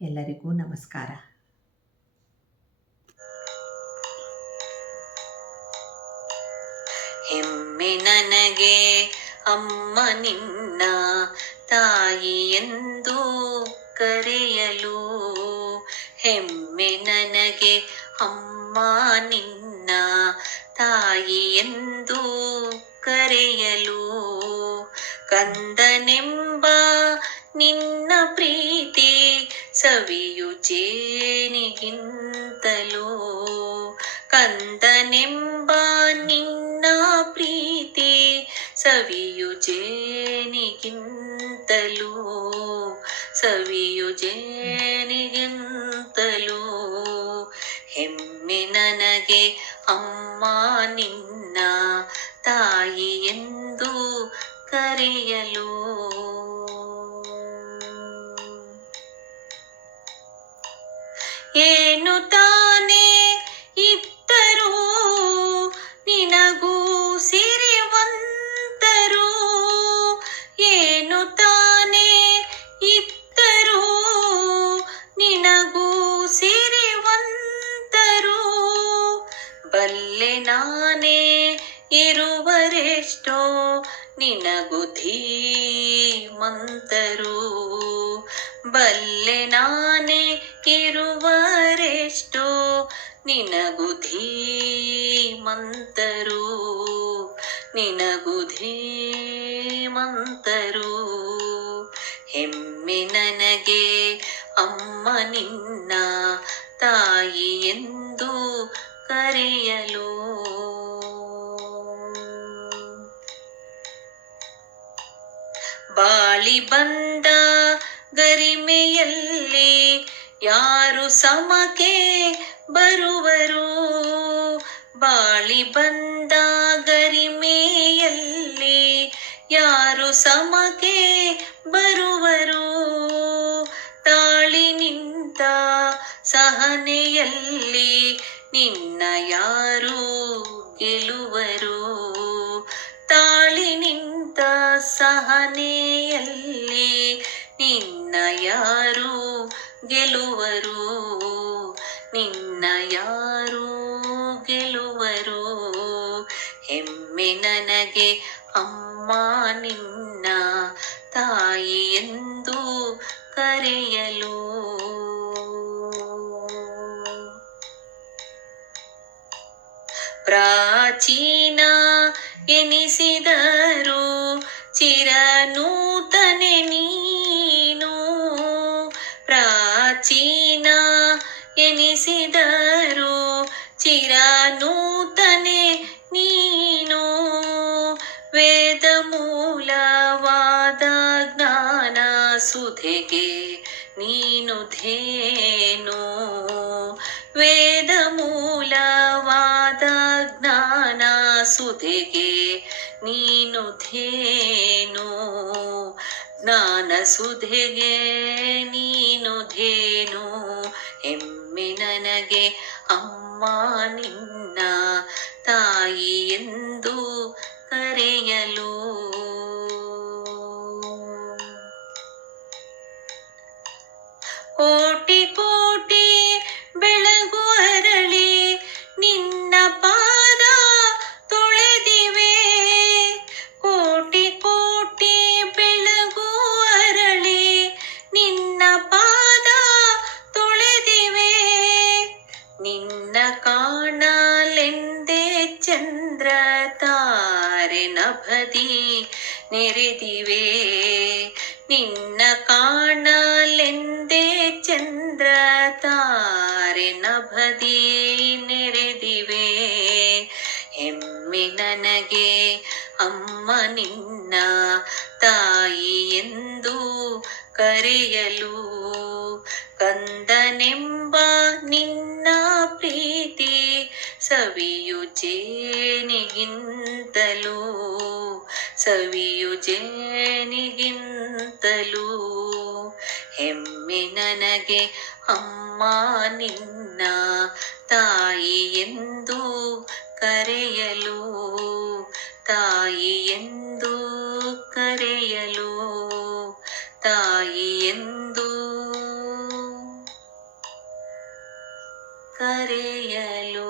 ಎಲ್ಲರಿಗೂ ನಮಸ್ಕಾರ. ಹೆಮ್ಮೆ ನನಗೆ ಅಮ್ಮ ನಿನ್ನ ತಾಯಿ ಎಂದು ಕರೆಯಲು, ಹೆಮ್ಮೆ ನನಗೆ ಅಮ್ಮ ನಿನ್ನ ತಾಯಿ ಎಂದು ಕರೆಯಲು. ಕಂದನೆಂಬ ನಿನ್ನ ಪ್ರೀತಿ ಸವಿಯು ಜೇನಿಗಿಂತಲೂ, ಕಂದನೆಂಬ ನಿನ್ನ ಪ್ರೀತಿ ಸವಿಯು ಜೇನಿಗಿಂತಲೂ, ಸವಿಯು ಜೇನಿಗಿಂತಲೂ. ಹೆಮ್ಮೆ ನನಗೆ ಅಮ್ಮ ನಿನ್ನ ತಾಯಿ ಎಂದು ಕರೆಯಲು. ಏನು ತಾನೇ ಇದ್ದರೂ ನಿನಗೂ ಸಿರಿವಂತರು, ಏನು ತಾನೇ ಇದ್ದರೂ ನಿನಗೂ ಸಿರಿವಂತರು. ಬಲ್ಲೆ ನಾನೇ ಇರುವರೆಷ್ಟೋ ನಿನಗೂ ಧೀಮಂತರು, ಬಲ್ಲೆ ನಾನೇ ಇರುವರೆಷ್ಟೋ ನಿನಗೂ ಧೀಮಂತರು, ನಿನಗೂ ಧೀಮಂತರು. ಹೆಮ್ಮೆ ನನಗೆ ಅಮ್ಮ ನಿನ್ನ ತಾಯಿ ಎಂದು ಕರೆಯಲು. ಬಾಳಿ ಬಂದ ಗರಿಮೆಯಲ್ಲಿ ಯಾರು ಸಮಕ್ಕೆ ಬರುವರು, ಬಾಳಿ ಬಂದ ಗರಿಮೆಯಲ್ಲಿ ಯಾರು ಸಮಕ್ಕೆ ಬರುವರು. ತಾಳಿ ನಿಂತ ಸಹನೆಯಲ್ಲಿ ನಿನ್ನ ಯಾರು ಗೆಲುವರು, ತಾಳಿ ನಿಂತ ಸಹನೆಯಲ್ಲಿ ನಿನ್ನ ಯಾರು ಗೆಲುವರು, ನಿನ್ನ ಯಾರು ಗೆಲುವರು. ಹೆಮ್ಮೆ ನನಗೆ ಅಮ್ಮ ನಿನ್ನ ತಾಯಿ ಎಂದು ಕರೆಯಲು. ಪ್ರಾಚೀನ ಎನಿಸಿದರು ಚಿರನೂತನೆ ನೀನು, ಪ್ರಾಚೀನ ಎನಿಸಿದರು ಚಿರನೂತನೆ ನೀನು. ವೇದ ಮೂಲವಾದ ಜ್ಞಾನ ಸುಧೆಗೆ ನೀನು ಧೇನು, ವೇದ ಮೂಲವಾದ ಜ್ಞಾನ ಸುಧೆಗೆ ನೀನು ಧೇನು, ಜ್ಞಾನ ಸುಧೆಗೆ ನೀನು ಧೇನು. ಹೆಮ್ಮೆ ನನಗೆ ಅಮ್ಮ ನಿನ್ನ ತಾಯಿ ಎಂದು ಕರೆಯಲು. ಕೋಟಿ ಕೋಟಿ ಬೆಳಗು ಅರಳಿ ನಿನ್ನ ಪಾದ ತೊಳೆದಿವೆ, ಕೋಟಿ ಕೋಟಿ ಬೆಳಗು ಅರಳಿ ನಿನ್ನ ಪಾದ ತೊಳೆದಿವೆ. ನಿನ್ನ ಕಾಣಲೆಂದೇ ಚಂದ್ರ ತಾರೆ ನಭದಿ ನೆರೆದಿವೆ, ನಿನ್ನ ಕಾಣಲೆಂದೇ ಚಂದ್ರ ತಾರೆ ನಭದಿ ನೆರೆದಿವೆ. ಹೆಮ್ಮೆ ನನಗೆ ಅಮ್ಮ ನಿನ್ನ ತಾಯಿ ಎಂದು ಕರೆಯಲು. ಕಂದನೆಂಬ ನಿನ್ನ ಪ್ರೀತಿ ಸವಿಯು ಜೇನಿಗಿಂತಲೂ, ಸವಿಯು ಜೇನಿಗಿಂತಲೂ. ಹೆಮ್ಮೆ ನನಗೆ ಅಮ್ಮ ನಿನ್ನ ತಾಯಿ ಎಂದು ಕರೆಯಲು, ತಾಯಿ ಎಂದು ಕರೆಯಲು, ತಾಯಿ ಎಂದು ಕರೆಯಲು